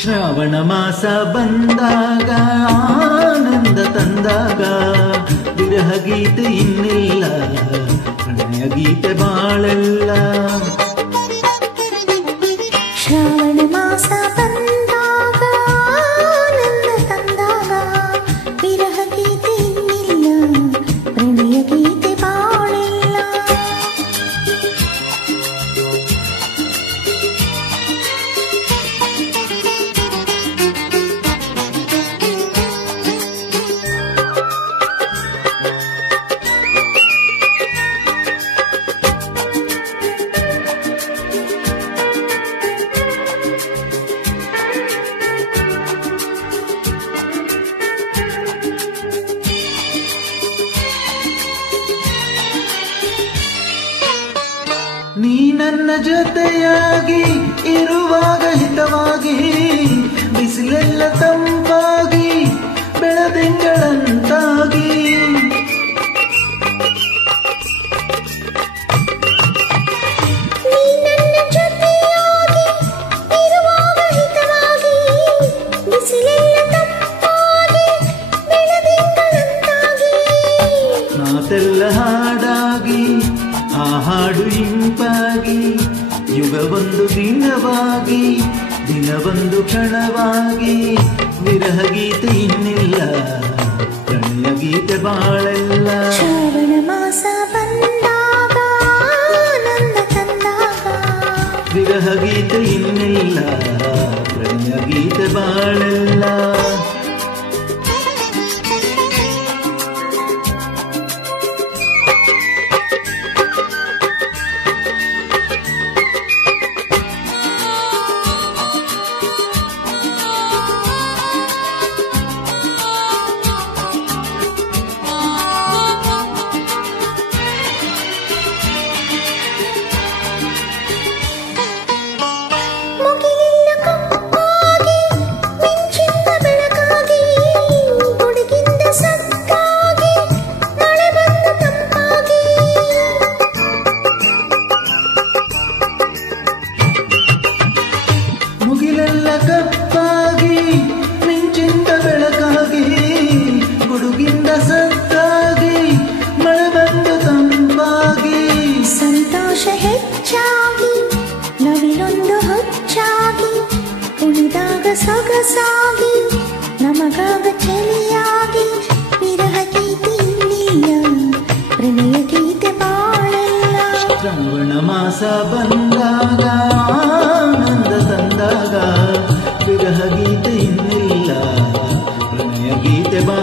ಶ್ರಾವಣ ಮಾಸ ಬಂದಾಗ ಆನಂದ ತಂದಾಗ ವಿರಹ ಗೀತೆ ಇನ್ನಿಲ್ಲ ಪ್ರಣಯ ಗೀತೆ ಬಾಳೆಲ್ಲ. ಶ್ರಾವಣ ಮಾಸ ಬಂದಾಗ ಆನಂದ ತಂದಾಗ ವಿರಹ ಗೀತೆ ಇನ್ನಿಲ್ಲ ಪ್ರಣಯ ಗೀತೆ ಬಾಳೆಲ್ಲ. ನೀ ನನ್ನ ಜೊತೆಯಾಗಿ ಇರುವಾಗ ಹಿತವಾಗಿ ಬಿಸಿಲೆಲ್ಲ ತಂಪಾಗಿ ಬೆಳದಿಂಗಳಂತಾಗಿ ಮಾತೆಲ್ಲ ಹಾಡಾಗಿ ಆ ಹಾಡು ಇಂಪಾಗಿ ಯುಗವೊಂದು ದಿನವಾಗಿ ದಿನವೊಂದು ಕ್ಷಣವಾಗಿ ವಿರಹ ಗೀತೆ ಇನ್ನಿಲ್ಲ ಪ್ರಣಯ ಗೀತೆ ಬಾಳೆಲ್ಲ. ಶ್ರಾವಣ ಮಾಸ ಬಂದಾಗ ಆನಂದ ತಂದಾಗ ವಿರಹ ಗೀತೆ ಇನ್ನಿಲ್ಲ ಪ್ರಣಯ ಗೀತೆ ಬಾಳೆಲ್ಲ. ಮುಗಿಲೆಲ್ಲ ಕಪ್ಪಾಗಿ ಮಿಂಚಿಂದ ಬೆಳಕಾಗಿ ಗುಡುಗಿಂದ ಸತ್ತಾಗಿ ಮಳೆ ಬಂದು ತಂಪಾಗಿ ಸಂತೋಷ ಹೆಚ್ಚಾಗಿ ನವಿಲೊಂದು ಹೊಚ್ಚಾಗಿ ಕುಣಿದಾಗ ಸೊಗಸಾಗಿ ನಮಗಾಗ ಚಳಿಯಾಗಿ ವಿರಹ ಗೀತೆ ಇನ್ನಿಲ್ಲ ಪ್ರಣಯ ಗೀತೆ ಬಾಳೆಲ್ಲ. ಶ್ರಾವಣ ಮಾಸ ಬಂದಾಗ ಆನಂದ ತಂದಾಗ ವಿರಹ ಗೀತೆ ಇನ್ನಿಲ್ಲ ಪ್ರಣಯ ಗೀತೆ ಬಾ